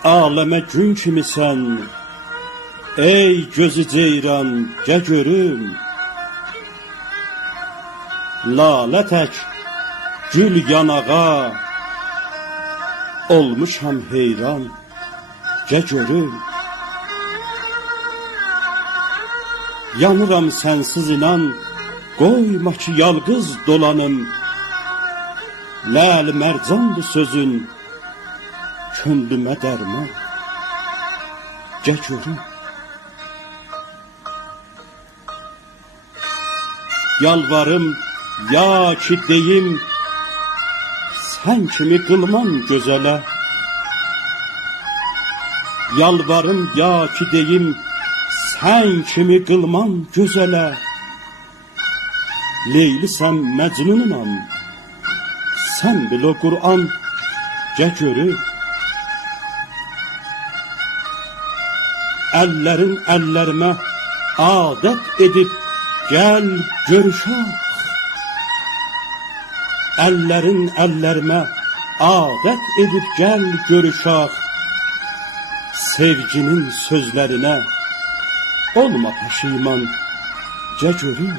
Aləmə gün kimisən, ey gözü ceyran, gəl görüm. Lalə tək gül yanağa, olmuşam heyran, gəl görüm. Yanıram sənsiz inan, qoyma ki yalqız dolanım. Ləl mərcandır sözün, könlümə dərman, gəl görüm. Yalvarım, ya ki deyim, sən kimi qılman gözələ. Yalvarım, ya ki deyim, sən kimi qılman gözələ. Leylisən, məcnununam, sən bil o Qur'an, gəl görüm. Əllərin əllərimə adət edib, gəl görüşək. Əllərin əllərimə adət edib, gəl görüşək. Sevginin sözlərinə olma pəşiman, gəl görüm.